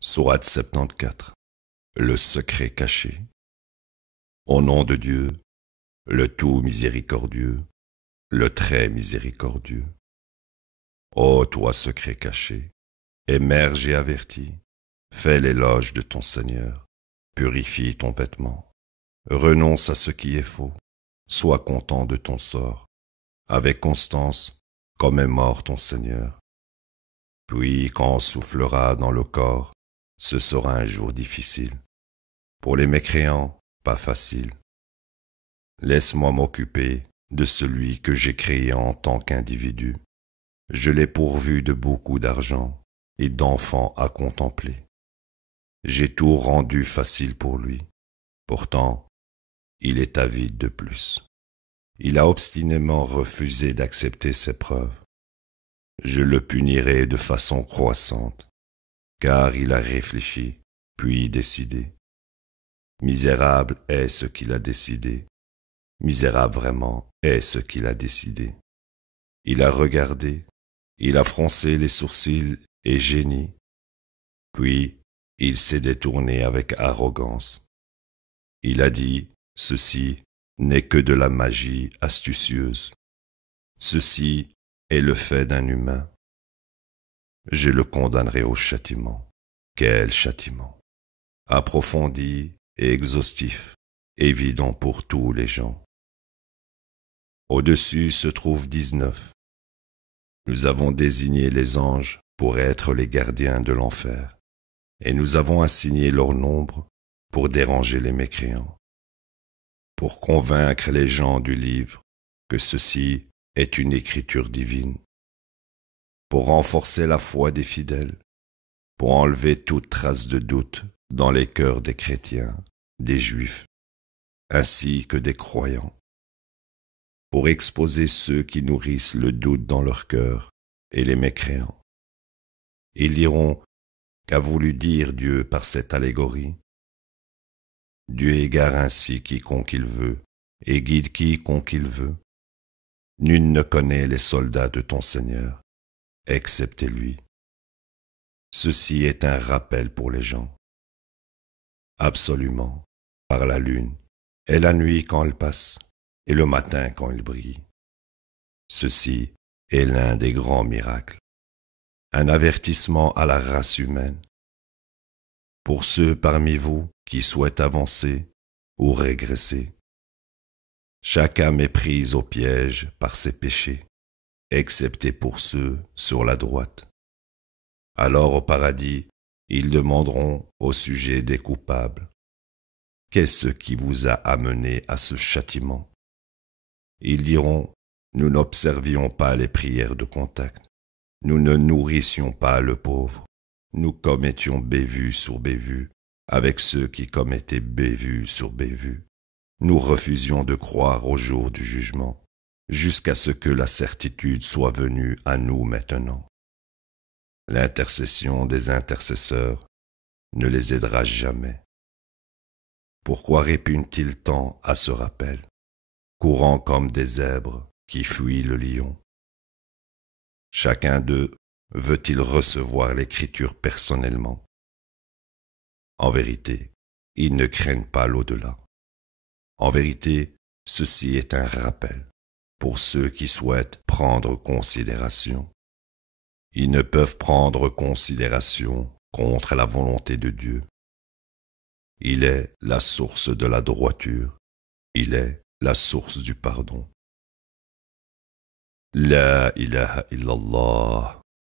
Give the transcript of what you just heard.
Sourate 74. Le secret caché. Au nom de Dieu, le tout miséricordieux, le très miséricordieux. Ô toi secret caché, émerge et avertis, fais l'éloge de ton Seigneur, purifie ton vêtement, renonce à ce qui est faux, sois content de ton sort, avec constance, comme est mort ton Seigneur. Puis quand on soufflera dans le corps, ce sera un jour difficile. Pour les mécréants, pas facile. Laisse-moi m'occuper de celui que j'ai créé en tant qu'individu. Je l'ai pourvu de beaucoup d'argent et d'enfants à contempler. J'ai tout rendu facile pour lui. Pourtant, il est avide de plus. Il a obstinément refusé d'accepter ses preuves. Je le punirai de façon croissante, car il a réfléchi, puis décidé. Misérable est ce qu'il a décidé. Misérable vraiment est ce qu'il a décidé. Il a regardé, il a froncé les sourcils et géni. Puis il s'est détourné avec arrogance. Il a dit, ceci n'est que de la magie astucieuse. Ceci est le fait d'un humain. Je le condamnerai au châtiment. Quel châtiment! Approfondi et exhaustif, évident pour tous les gens. Au-dessus se trouvent 19. Nous avons désigné les anges pour être les gardiens de l'enfer, et nous avons assigné leur nombre pour déranger les mécréants, pour convaincre les gens du livre que ceci est une écriture divine, pour renforcer la foi des fidèles, pour enlever toute trace de doute dans les cœurs des chrétiens, des juifs, ainsi que des croyants, pour exposer ceux qui nourrissent le doute dans leur cœur et les mécréants. Ils diront, qu'a voulu dire Dieu par cette allégorie? Dieu égare ainsi quiconque il veut et guide quiconque il veut. Nul ne connaît les soldats de ton Seigneur, excepté lui. Ceci est un rappel pour les gens. Absolument, par la lune, et la nuit quand elle passe, et le matin quand il brille. Ceci est l'un des grands miracles, un avertissement à la race humaine. Pour ceux parmi vous qui souhaitent avancer ou régresser, chaque âme est prise au piège par ses péchés, excepté pour ceux sur la droite. Alors au paradis, ils demanderont au sujet des coupables, « Qu'est-ce qui vous a amené à ce châtiment ?» Ils diront, « Nous n'observions pas les prières de contact, nous ne nourrissions pas le pauvre, nous commettions bévue sur bévue avec ceux qui commettaient bévue sur bévue. Nous refusions de croire au jour du jugement, jusqu'à ce que la certitude soit venue à nous maintenant. » L'intercession des intercesseurs ne les aidera jamais. Pourquoi répugnent-ils tant à ce rappel, courant comme des zèbres qui fuient le lion? Chacun d'eux veut-il recevoir l'écriture personnellement? En vérité, ils ne craignent pas l'au-delà. En vérité, ceci est un rappel pour ceux qui souhaitent prendre considération. Ils ne peuvent prendre considération contre la volonté de Dieu. Il est la source de la droiture. Il est la source du pardon. La ilaha illallah.